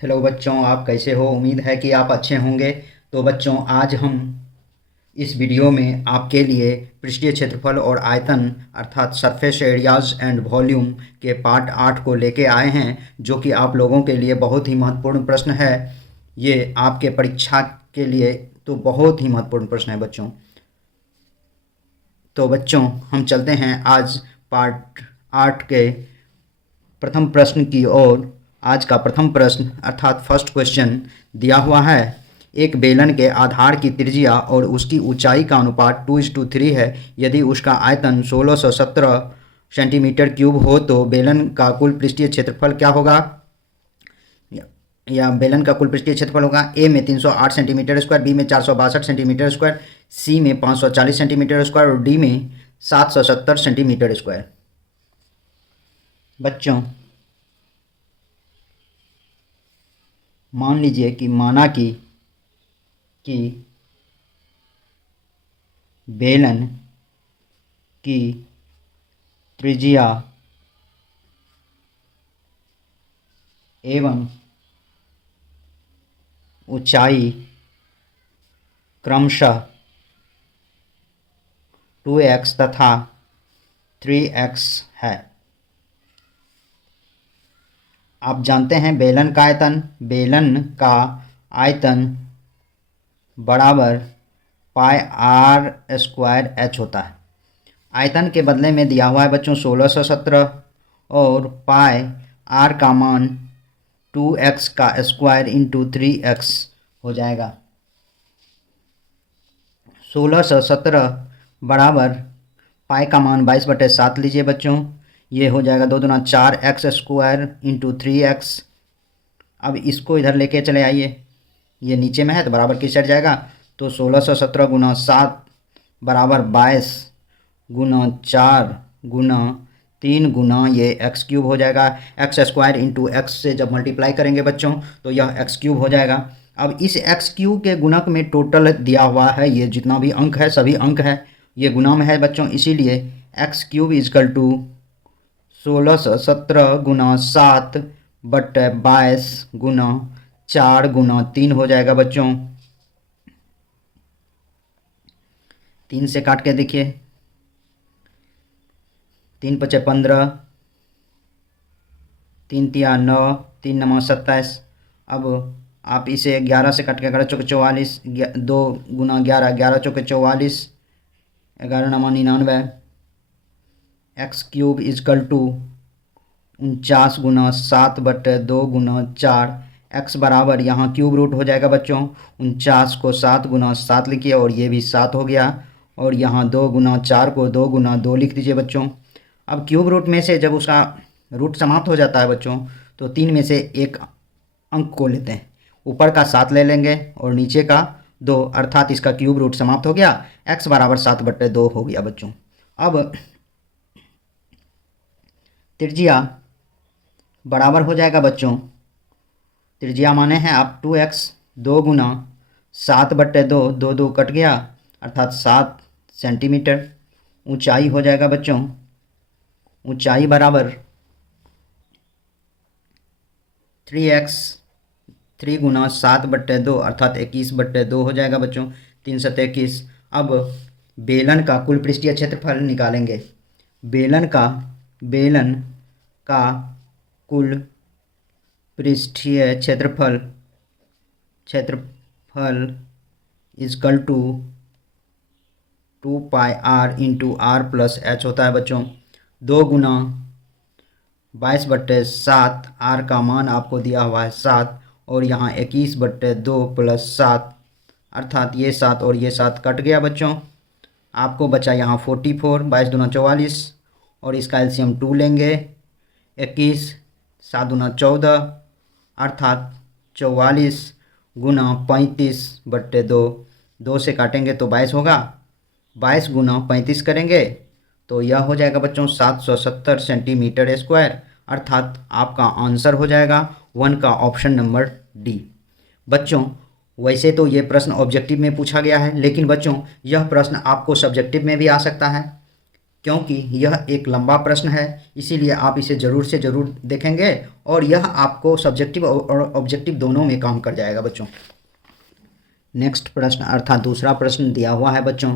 Hello बच्चों, आप कैसे हो? उम्मीद है कि आप अच्छे होंगे। तो बच्चों, आज हम इस वीडियो में आपके लिए पृष्ठीय क्षेत्रफल और आयतन अर्थात सरफेस एरियाज एंड वॉल्यूम के पार्ट 8 को लेके आए हैं, जो कि आप लोगों के लिए बहुत ही महत्वपूर्ण प्रश्न है। ये आपके परीक्षा के लिए तो बहुत ही महत्वपूर्ण प्रश्न है बच्चों। तो बच्चों, हम चलते हैं आज पार्ट 8 के प्रथम प्रश्न की ओर। आज का प्रथम प्रश्न अर्थात फर्स्ट क्वेश्चन दिया हुआ है। एक बेलन के आधार की त्रिज्या और उसकी ऊंचाई का अनुपात 2:3 है। यदि उसका आयतन 1617 सेंटीमीटर क्यूब हो तो बेलन का कुल पृष्ठीय क्षेत्रफल क्या होगा? या बेलन का कुल पृष्ठीय क्षेत्रफल होगा ए में 308 सेंटीमीटर स्क्वायर, बी में 462 सेंटीमीटर स्क्वायर, सी में 540 सेंटीमीटर स्क्वायर और डी में 770 सेंटीमीटर स्क्वायर। बच्चों, मान लीजिए कि माना कि बेलन की त्रिज्या एवं ऊंचाई क्रमशः 2x तथा 3x है। आप जानते हैं बेलन का आयतन बराबर पाई आर स्क्वायर एच होता है। आयतन के बदले में दिया हुआ है बच्चों 1617 और पाई आर का मान 2x का स्क्वायर इंटू 3x हो जाएगा। 1617 बराबर पाई का मान 22/7 लीजिए बच्चों, ये हो जाएगा 2 दूना 4x स्क्वायर इंटू 3x। अब इसको इधर लेके चले आइए, ये नीचे में है तो बराबर किस साइड जाएगा, तो 1617 गुना 7 बराबर 22 गुना 4 गुना 3 गुना ये एक्स क्यूब हो जाएगा। एक्स स्क्वायर इंटू एक्स से जब मल्टीप्लाई करेंगे बच्चों तो यह एक्स क्यूब हो जाएगा। अब इस एक्स क्यूब के गुणक में टोटल दिया हुआ है, ये जितना भी अंक है सभी अंक है, ये गुना में है बच्चों, इसीलिए एक्स क्यूब इजकल टू 1617 गुना 7/22 गुना 4 गुना 3 हो जाएगा बच्चों। 3 से काट के देखिए, 3 पचे 15, 3 तिया 9, 3 नमा 27। अब आप इसे 11 से काट के 11 चौके 44, 2 गुना 11, 11 चौके 44, 11 नमा 99। एक्स क्यूब इजकल टू 49 गुना 7/2 गुना 4। एक्स बराबर यहाँ क्यूब रूट हो जाएगा बच्चों, 49 को 7 गुना 7 लिखिए और ये भी 7 हो गया, और यहाँ 2 गुना 4 को 2 गुना 2 लिख दीजिए बच्चों। अब क्यूब रूट में से जब उसका रूट समाप्त हो जाता है बच्चों तो 3 में से एक अंक को लेते हैं, ऊपर का 7 ले लेंगे और नीचे का 2, अर्थात इसका क्यूब रूट समाप्त हो गया। x बराबर 7/2 हो गया बच्चों। अब त्रिज्या बराबर हो जाएगा बच्चों, त्रिज्या माने हैं आप 2x, 2 गुना 7/2, 2 2 कट गया अर्थात 7 सेंटीमीटर। ऊंचाई हो जाएगा बच्चों, ऊंचाई बराबर 3x, 3 गुना 7/2 अर्थात 21/2 हो जाएगा बच्चों, 3 7 21। अब बेलन का कुल पृष्ठीय क्षेत्रफल निकालेंगे। बेलन का कुल पृष्ठीय क्षेत्रफल is equal to 2 pi r into r plus h होता है बच्चों। 2 गुना 22/7, आर का मान आपको दिया हुआ है 7, और यहाँ 21/2 प्लस 7 अर्थात ये 7 और ये 7 कट गया बच्चों। आपको बचा यहाँ 44, 22 दूना 44 और इसका एलसीएम 2 लेंगे, 21 7 दूना 14 अर्थात 44 गुना 35/2, 2 से काटेंगे तो 22 होगा, 22 गुना 35 करेंगे तो यह हो जाएगा बच्चों 770 सेंटीमीटर स्क्वायर, अर्थात आपका आंसर हो जाएगा 1 का ऑप्शन नंबर डी। बच्चों, वैसे तो ये प्रश्न ऑब्जेक्टिव में पूछा गया है, लेकिन बच्चों यह प्रश्न आपको सब्जेक्टिव में भी आ सकता है, क्योंकि यह एक लंबा प्रश्न है, इसीलिए आप इसे ज़रूर से ज़रूर देखेंगे और यह आपको सब्जेक्टिव और ऑब्जेक्टिव दोनों में काम कर जाएगा बच्चों। नेक्स्ट प्रश्न अर्थात दूसरा प्रश्न दिया हुआ है बच्चों।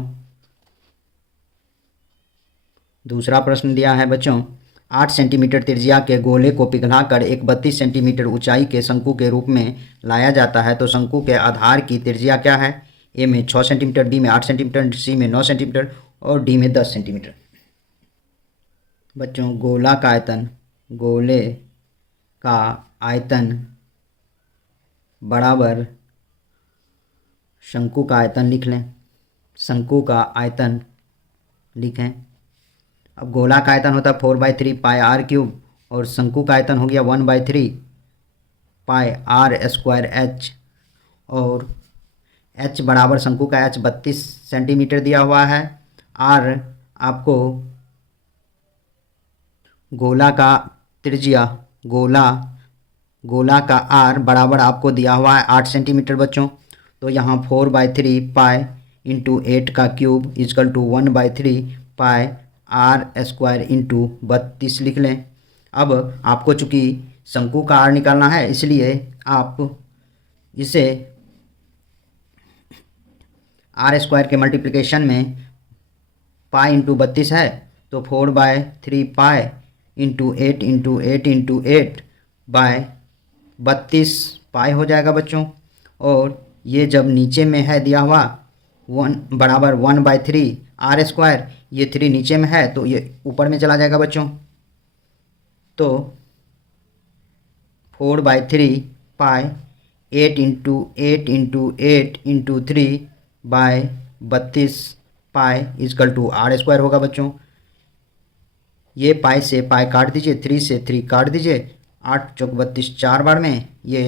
दूसरा प्रश्न दिया है बच्चों, 8 सेंटीमीटर त्रिज्या के गोले को पिघलाकर एक 32 सेंटीमीटर ऊंचाई के शंकु के रूप में लाया जाता है तो शंकु के आधार की त्रिज्या क्या है? ए में 6 सेंटीमीटर, बी में 8 सेंटीमीटर, सी में 9 सेंटीमीटर और डी में 10 सेंटीमीटर। बच्चों गोला का आयतन, गोले का आयतन बराबर शंकु का आयतन लिख लें। शंकु का आयतन लिखें। अब गोला का आयतन होता है 4/3 पाई आर क्यूब और शंकु का आयतन हो गया 1/3 पाई आर स्क्वायर एच, और एच बराबर शंकु का एच 32 सेंटीमीटर दिया हुआ है। आर आपको गोला का त्रिज्या, गोला का आर बराबर आपको दिया हुआ है 8 सेंटीमीटर बच्चों। तो यहाँ 4/3 पाई इंटू 8 का cube is equal to 1/3 pi r square into 32 लिख लें। अब आपको चूँकि शंकु का आर निकालना है इसलिए आप इसे आर स्क्वायर के मल्टीप्लिकेशन में पाई इंटू 32 है तो 4/3 pi into 8 into 8 into 8 by 32 pi हो जाएगा बच्चों। और ये जब नीचे में है दिया हुआ 1 बराबर 1/3 आर स्क्वायर, ये 3 नीचे में है तो ये ऊपर में चला जाएगा बच्चों। तो 4/3 pi 8 into 8 into 8 into 3 by 32 pi is equal to r square होगा बच्चों। ये पाई से पाई काट दीजिए, 3 से 3 काट दीजिए, 8 चौक 32 4 बार में, ये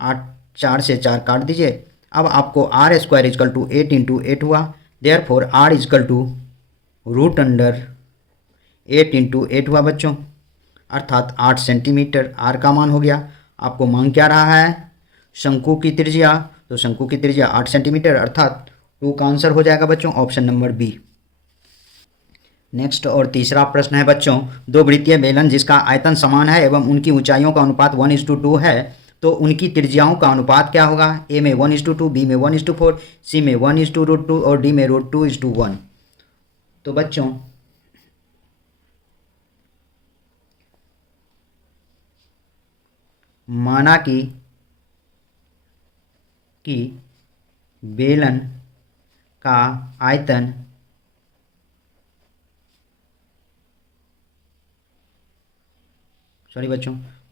8 4 से 4 काट दीजिए। अब आपको r square is equal to 8 into 8 हुआ, therefore r is equal to root under 8 into 8 हुआ बच्चों, अर्थात 8 सेंटीमीटर आर का मान हो गया। आपको मांग क्या रहा है? शंकु की त्रिज्या, तो शंकु की त्रिज्या 8 सेंटीमीटर अर्थात 2 का आंसर हो जाएगा बच्चों ऑप्शन नंबर बी। नेक्स्ट और तीसरा प्रश्न है बच्चों, 2 वृत्तीय बेलन जिसका आयतन समान है एवं उनकी ऊंचाइयों का अनुपात 1:2 है तो उनकी त्रिज्याओं का अनुपात क्या होगा? ए में 1:2, बी में 1:4, सी में 1:√2 और डी में √2:1। तो बच्चों माना कि बेलन का आयतन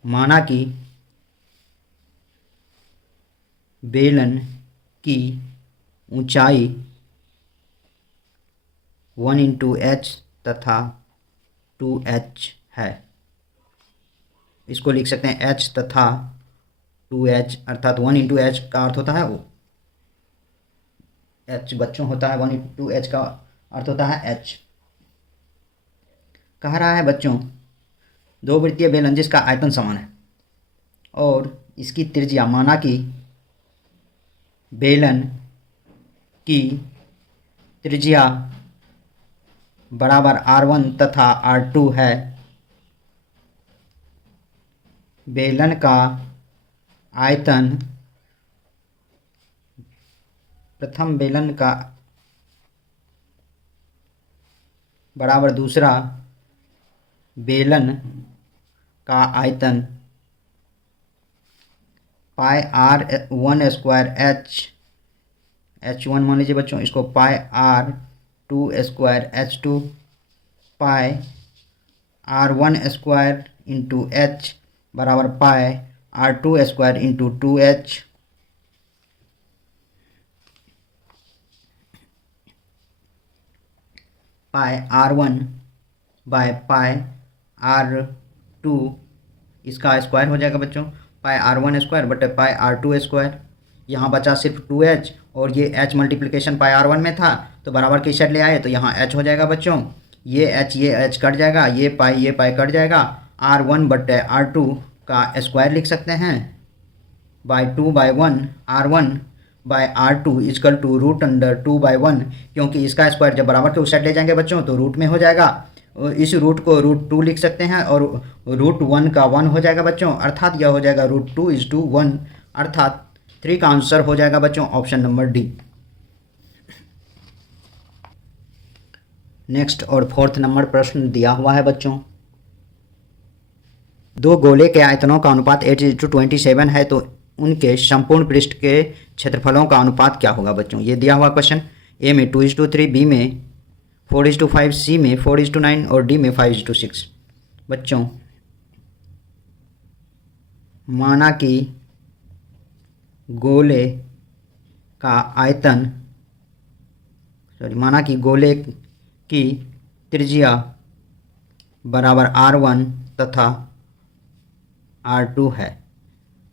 माना कि बेलन की ऊंचाई 1:h तथा 2h है। इसको लिख सकते हैं h तथा 2h, अर्थात 1:h का अर्थ होता है वो h बच्चों होता है, 1:h का अर्थ होता है h। कह रहा है बच्चों 2 वृत्तीय बेलन जिसका आयतन समान है और इसकी त्रिज्या, माना कि बेलन की त्रिज्या बराबर r1 तथा r2 है। बेलन का आयतन, प्रथम बेलन का बराबर दूसरा बेलन का आयतन पाई r1 स्क्वायर h1 मान लीजिए बच्चों, इसको पाई r2 स्क्वायर h2 पाई r1 स्क्वायर इंटू h बराबर पाई r2 square into 2h pi r1 by pi r2, इसका स्क्वायर हो जाएगा बच्चों, पाई r1 स्क्वायर बटे पाई r2 स्क्वायर। यहाँ बचा सिर्फ 2h और ये h मल्टीप्लिकेशन पाई r1 में था तो बराबर की साइड ले आए तो यहाँ h हो जाएगा बच्चों। ये h कट जाएगा, ये पाई कट जाएगा, r1 बटे r2 का स्क्वायर लिख सकते हैं bye 2/1 r1 bye r2 is equal to √2/1, क्योंकि इसका स्क्वायर जब बराबर के उस साइड ले जाएंगे बच्चों तो रूट में हो जाएगा। इस रूट को √2 लिख सकते हैं और √1 का 1 हो जाएगा बच्चों, अर्थात यह हो जाएगा √2:1, अर्थात 3 का आंसर हो जाएगा बच्चों ऑप्शन नंबर डी। नेक्स्ट और 4th नंबर प्रश्न दिया हुआ है बच्चों, दो गोले के आयतनों का अनुपात 8:27 है तो उनके संपूर्ण पृष्ठ के क्षेत्रफलों का अनुपात क्या होगा बच्चों। ये दिया हुआ क्वेश्चन, ए में 2:3, बी में 4:5, सी में 4:9 और डी में 5:6। बच्चों माना कि गोले की त्रिज्या बराबर r1 तथा r2 है।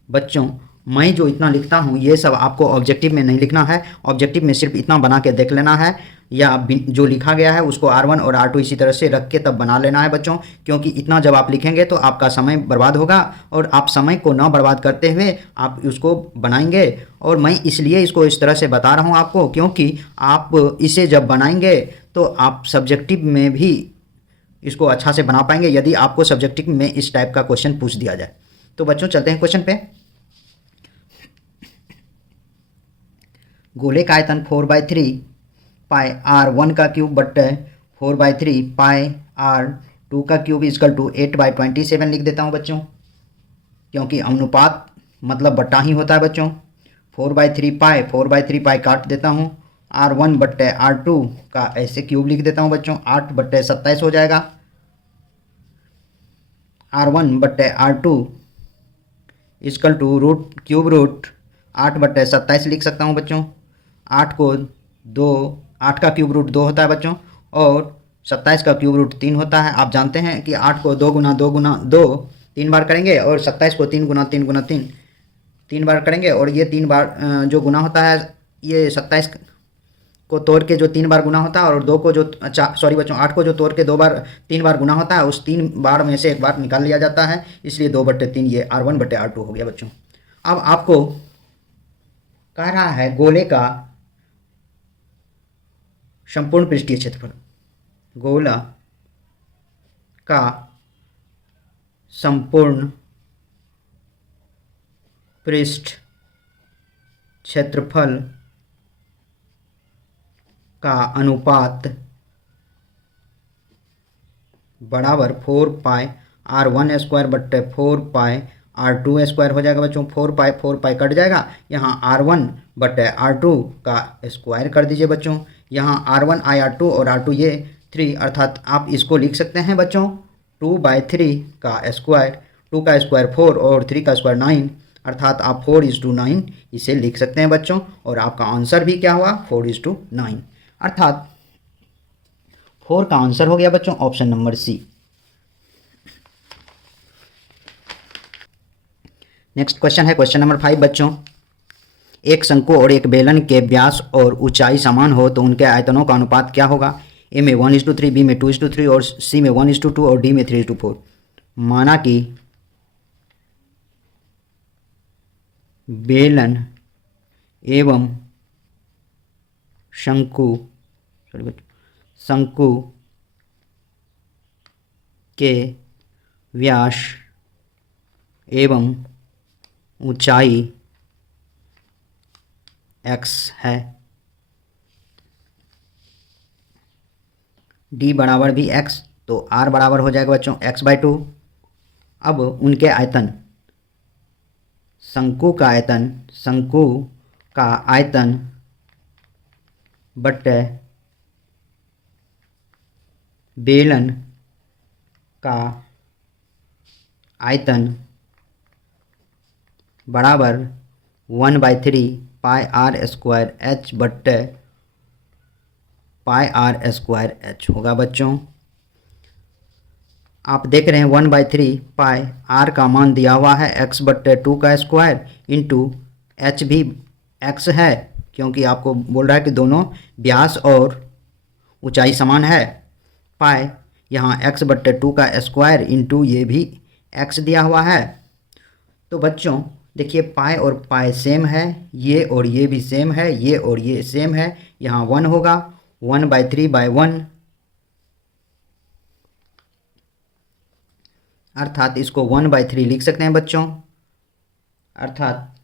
बच्चों मैं जो इतना लिखता हूँ ये सब आपको ऑब्जेक्टिव में नहीं लिखना है, ऑब्जेक्टिव में सिर्फ इतना बना के देख लेना है, या जो लिखा गया है उसको r1 और r2 इसी तरह से रख के तब बना लेना है बच्चों, क्योंकि इतना जब आप लिखेंगे तो आपका समय बर्बाद होगा और आप समय को ना बर्बाद करते हुए आप उसको बनाएंगे। और मैं इसलिए इसको इस तरह से बता रहा हूँ आपको, क्योंकि आप इसे जब बनाएंगे तो आप सब्जेक्टिव में भी इसको अच्छा से बना पाएंगे यदि आपको सब्जेक्टिव में इस टाइप का क्वेश्चन पूछ दिया जाए। तो बच्चों चलते हैं क्वेश्चन पे। गोले का आयतन 4/3 पाई r1 का क्यूब बट्टे 4/3 पाई r2 का क्यूब इक्वल टू 8/27 लिख देता हूँ बच्चों, क्योंकि अनुपात मतलब बट्टा ही होता है बच्चों। 4/3 पाई काट देता हूँ, r1 बट्टे r2 का ऐसे क्यूब लिख देता हूँ बच्चों, 8/27 हो जाएगा। r1 बट्टे r2 इक्वल टू √, 8/27 लिख सकता हूँ बच्चों। 8 का क्यूब √2 होता है बच्चों और 27 का क्यूब √3 होता है। आप जानते हैं कि 8 को 2 गुना 2 3 बार करेंगे और 27 को 3 गुना 3 बार करेंगे, और ये 3 बार जो गुना होता है, ये 27 को तोड़ के जो 3 बार गुना होता है और 2 को जो सॉरी बच्चों 8 को जो तोड़ के 3 बार गुना होता है, उस 3 बार में से एक बार निकाल लिया जाता है, इसलिए 2/3 ये r1/r2 हो गया बच्चों। अब आपको कह रहा है गोले का संपूर्ण पृष्ठीय क्षेत्रफल, गोला का संपूर्ण पृष्ठ क्षेत्रफल का अनुपात बराबर 4 पाई r1 स्क्वायर बट्टे 4 पाई r2 स्क्वायर हो जाएगा बच्चों। 4 पाई कट जाएगा, यहाँ r1 बट्टे r2 का स्क्वायर कर दीजिए बच्चों। यहाँ r1 r2 और r2 ये 3, अर्थात आप इसको लिख सकते हैं बच्चों 2/3 का स्क्वायर, 2 का स्क्वायर 4 और 3 का स्क्वायर 9, अर्थात आप 4:9 इसे लिख सकते हैं बच्चों। और आपका आंसर भी क्या हुआ 4:9, अर्थात 4 का आंसर हो गया बच्चों option number C. Next question है क्वेश्चन नंबर 5 बच्चों, एक शंकु और एक बेलन के व्यास और ऊंचाई समान हो तो उनके आयतनों का अनुपात क्या होगा। ए में 1:3, बी में 2:3 और सी में 1:2 और डी में 3:4। माना कि बेलन एवं शंकु के व्यास एवं ऊंचाई x है, d बराबर भी x, तो r बराबर हो जाएगा बच्चों x/2। अब उनके आयतन, शंकु का आयतन बट्टे बेलन का आयतन बराबर 1/3 पाई r स्क्वायर h बट्टे पाई r स्क्वायर h होगा बच्चों। आप देख रहे हैं 1/3 पाई r का मान दिया हुआ है x/2 का स्क्वायर इंटू h भी x है, क्योंकि आपको बोल रहा है कि दोनों व्यास और ऊंचाई समान है। पाई यहाँ x/2 का स्क्वायर इंटू ये भी x दिया हुआ है। तो बच्चों देखिए पाई और पाई सेम है, ये और ये भी सेम है, ये और ये सेम है, यहाँ 1 होगा, 1/3/1 अर्थात इसको 1/3 लिख सकते हैं बच्चों, अर्थात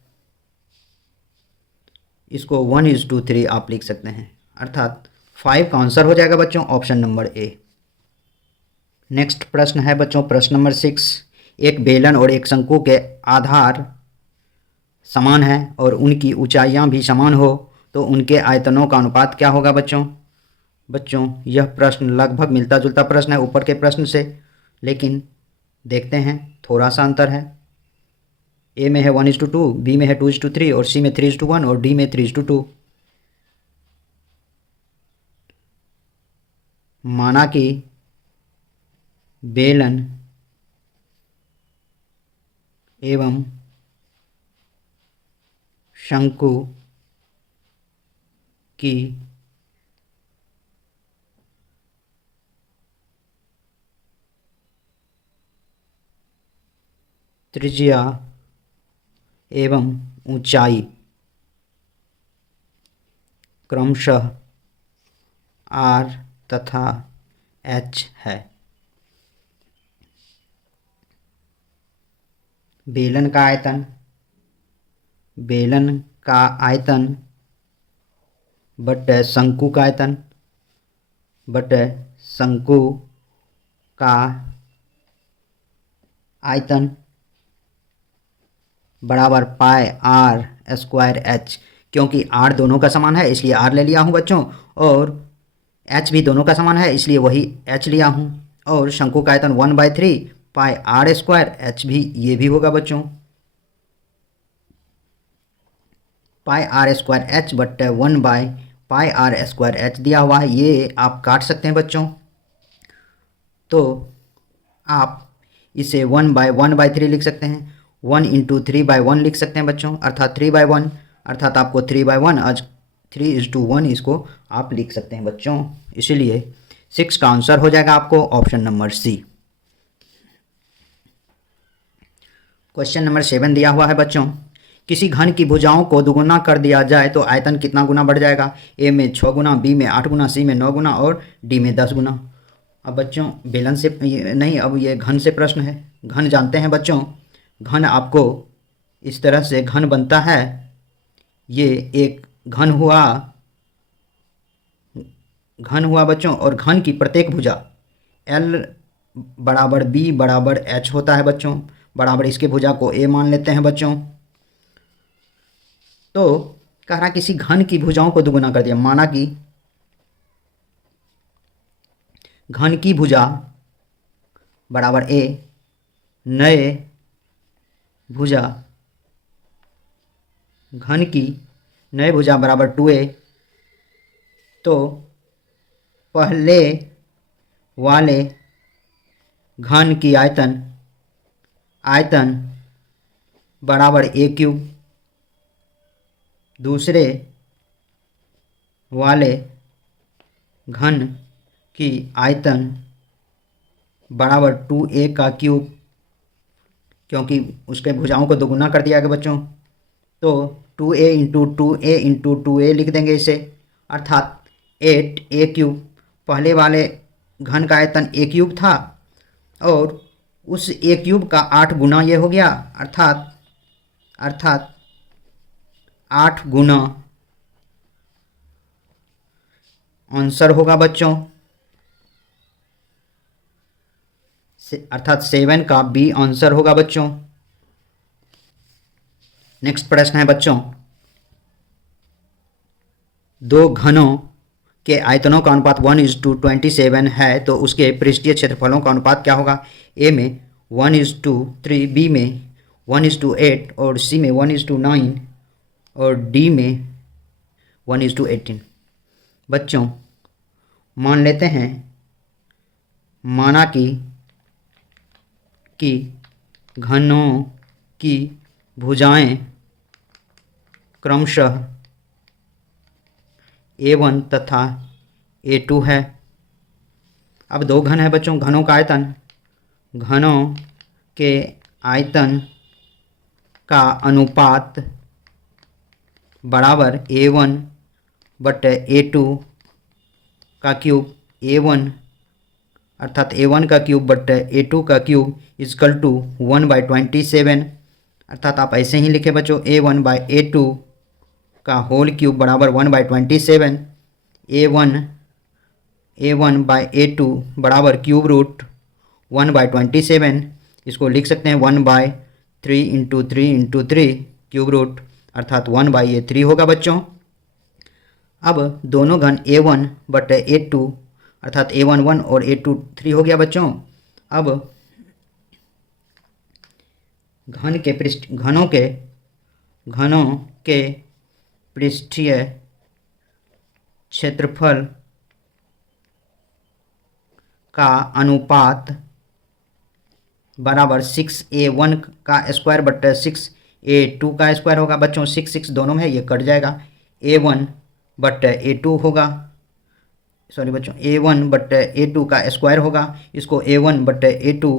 इसको 1:3 आप लिख सकते हैं, अर्थात 5 का आंसर हो जाएगा बच्चों ऑप्शन नंबर ए। नेक्स्ट प्रश्न है बच्चों प्रश्न नंबर 6। एक बेलन और एक शंकु के आधार समान है और उनकी ऊंचाइयां भी समान हो तो उनके आयतनों का अनुपात क्या होगा बच्चों। बच्चों यह प्रश्न लगभग मिलता जुलता प्रश्न है ऊपर के प्रश्न से, लेकिन देखते हैं थोड़ा सा अंतर है। ए में है 1:2, बी में है 2:3 और सी में 3:1 और डी में 3:2। माना कि बेलन एवं शंकु की त्रिज्या एवं ऊंचाई क्रमशः r तथा h है। बेलन का आयतन बटे शंकु का आयतन बटे शंकु का आयतन बराबर पाई r स्क्वायर h, क्योंकि r दोनों का समान है इसलिए r ले लिया हूँ बच्चों, और h भी दोनों का समान है इसलिए वही h लिया हूँ, और शंकु का आयतन 1/3 पाई r स्क्वायर h भी ये भी होगा बच्चों, पाई r स्क्वायर h बट्टे 1/पाई r स्क्वायर h दिया हुआ है, ये आप काट सकते हैं बच्चों। तो आप इसे 1/1/3 लिख सकते हैं, 1 × 3/1 लिख सकते हैं बच्चों, अर्थात 3/1, अर्थात आपको 3/1 आज 3:1 इसको आप लिख सकते हैं बच्चों। इसीलिए 6 का आंसर हो जाएगा आपको option number C. Question number 7 दिया हुआ है बच्चों, किसी घन की भुजाओं को दुगुना कर दिया जाए तो आयतन कितना गुना बढ़ जाएगा। ए में 6 गुना, बी में 8 गुना, सी में 9 गुना और डी में 10 गुना। अब बच्चों बेलन से नहीं, अब ये घन से प्रश्न है। घन जानते हैं बच्चों, घन आपको इस तरह से घन बनता है, ये एक घन हुआ बच्चों, और घन की प्रत्येक भुजा L बराबर B बराबर H होता है बच्चों, बराबर इसके भुजा को A मान लेते हैं बच्चों। तो कह रहा किसी घन की भुजाओं को दुगुना कर दिया, माना कि घन की भुजा बराबर A, नए भुजा घन की नए भुजा बराबर 2A, तो पहले वाले घन की आयतन बराबर A3, दूसरे वाले घन की आयतन बराबर 2A का क्यूब, क्योंकि उसके भुजाओं को दोगुना कर दिया गया बच्चों, तो 2A × 2A × 2A लिख देंगे इसे, अर्थात 8A3। पहले वाले घन का आयतन A3 था और उस A3 का 8 गुना ये हो गया, अर्थात 8 गुना आंसर होगा बच्चों, अर्थात 7 का बी आंसर होगा बच्चों। नेक्स्ट प्रश्न है बच्चों, दो घनों के आयतनों का अनुपात 1:27 है तो उसके पृष्ठीय क्षेत्रफलों का अनुपात क्या होगा। ए में 1:3, बी में 1:8 और सी में 1:9 और डी में 1:18। बच्चों मान लेते हैं, माना कि घनों की भुजाएं क्रमशः A1 तथा A2 है। अब दो घन है बच्चों, घनों के आयतन का अनुपात बराबर A1 बटे A2 का क्यूब। A1 अर्थात A1 का क्यूब बटे A2 का क्यूब इजकल टू 1/27। अर्थात आप ऐसे ही लिखे बच्चों, A1/A2 का होल क्यूब बराबर 1/27। A1/A2 बराबर क्यूब रूट 1/27। इसको लिख सकते हैं 1/3 इंटू 3 क्यूब रूट, अर्थात 1/3 होगा बच्चों। अब दोनों घन A1 बटे A2 अर्थात A1 1 और A2 3 हो गया बच्चों। अब घनों के पृष्ठीय क्षेत्रफल का अनुपात बराबर 6A1 का स्क्वायर बटे 6A2 का स्क्वायर होगा बच्चों। 6 दोनों में है, ये कट जाएगा। A1 बटे A2 होगा, सॉरी बच्चों, A1 बटे A2 का स्क्वायर होगा। इसको A1 बटे A2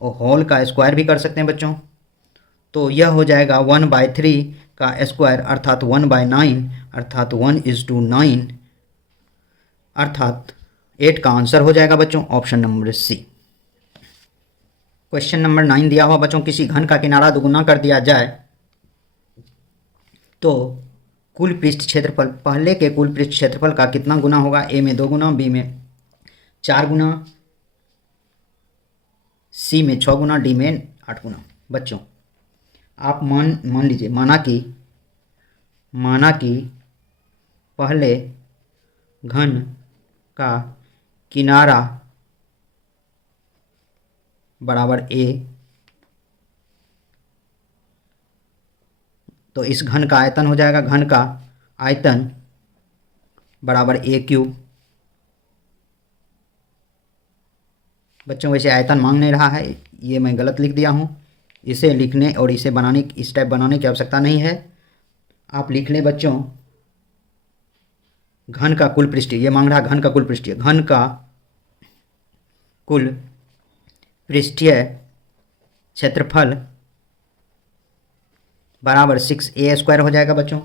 और होल का स्क्वायर भी कर सकते हैं बच्चों। तो यह हो जाएगा 1/3 का स्क्वायर अर्थात 1/9, अर्थात 1:9, अर्थात 8 का आंसर हो जाएगा बच्चों option number C. Question number 9 दिया हुआ बच्चों, किसी घन का किनारा दोगुना कर दिया जाए तो कुल पृष्ठ क्षेत्रफल, पहले के कुल पृष्ठ क्षेत्रफल का कितना गुना होगा? ए में 2 गुना, बी में 4 गुना, सी में 6 गुना, डी में 8 गुना। बच्चों आप मान लीजिए, माना कि पहले घन का किनारा बराबर ए, तो इस घन का आयतन हो जाएगा, घन का आयतन बराबर A3। बच्चों वैसे आयतन मांग नहीं रहा है, ये मैं गलत लिख दिया हूँ। इसे लिखने और इसे बनाने, इस टाइप बनाने की आवश्यकता नहीं है। आप लिख लें बच्चों, घन का कुल पृष्ठीय, ये मांग रहा घन का कुल पृष्ठीय, घन का कुल पृष्ठीय क्षेत्रफल बराबर 6A² हो जाएगा बच्चों।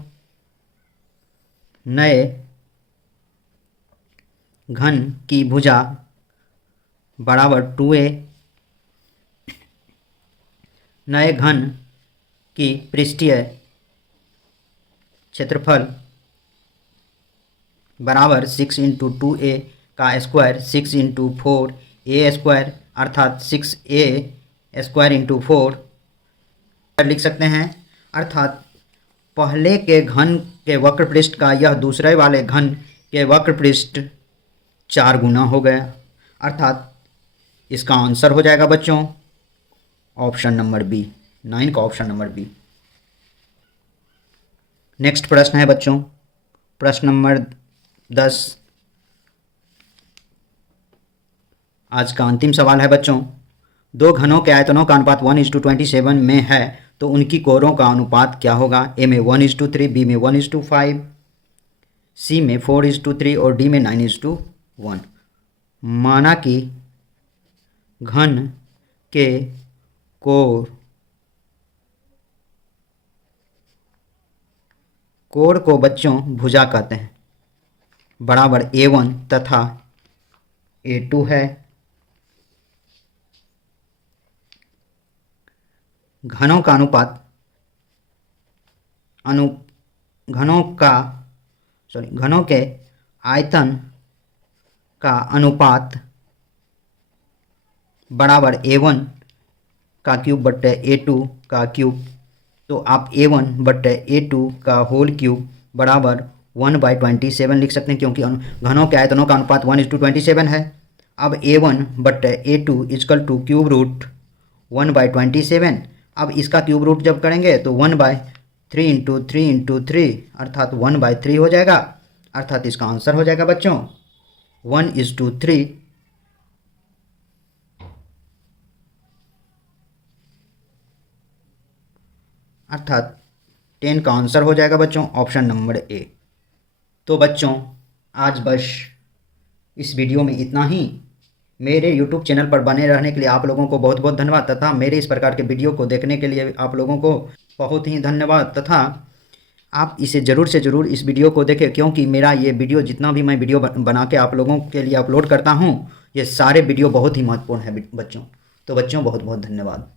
नए घन की भुजा बराबर 2A, नए घन की पृष्ठीय क्षेत्रफल बराबर 6 इंटू 2A का स्क्वायर 6 इंटू 4A², अर्थात 6A² इंटू 4 लिख सकते हैं। अर्थात पहले के घन के वक्र पृष्ठ का यह दूसरे वाले घन के वक्र पृष्ठ 4 गुना हो गया, अर्थात इसका आंसर हो जाएगा बच्चों ऑप्शन नंबर बी, 9 का ऑप्शन नंबर बी। नेक्स्ट प्रश्न है बच्चों, प्रश्न नंबर 10, आज का अंतिम सवाल है बच्चों। दो घनों के आयतनों का अनुपात 1:27 में है तो उनकी कोरों का अनुपात क्या होगा? ए में 1:3, बी में 1:5, सी में 4:3 और डी में 9:1। माना कि घन के कोण को बच्चों भुजा कहते हैं, बराबर A1 तथा A2 है। घनों का अनुपात घनों के आयतन का अनुपात बराबर A1 का क्यूब बटे A2 का क्यूब। तो आप A1 बटे A2 का होल क्यूब बराबर 1/27 लिख सकते हैं, क्योंकि घनों के आयतनों का अनुपात 1:27 है। अब A1 बटे A2 is equal two cube root 1/27। अब इसका क्यूब रूट जब करेंगे तो 1/3 इंटू 3 इंटू 3 अर्थात 1/3 हो जाएगा, अर्थात इसका आंसर हो जाएगा बच्चों 1:3। अर्थात 10 का आंसर हो जाएगा बच्चों ऑप्शन नंबर ए। तो बच्चों आज बस इस वीडियो में इतना ही। मेरे YouTube चैनल पर बने रहने के लिए आप लोगों को बहुत बहुत धन्यवाद, तथा मेरे इस प्रकार के वीडियो को देखने के लिए आप लोगों को बहुत ही धन्यवाद। तथा आप इसे ज़रूर से ज़रूर इस वीडियो को देखें, क्योंकि मेरा ये वीडियो जितना भी मैं वीडियो बना के आप लोगों के लिए अपलोड करता हूँ, ये सारे वीडियो बहुत ही महत्वपूर्ण है बच्चों। तो बच्चों बहुत बहुत धन्यवाद।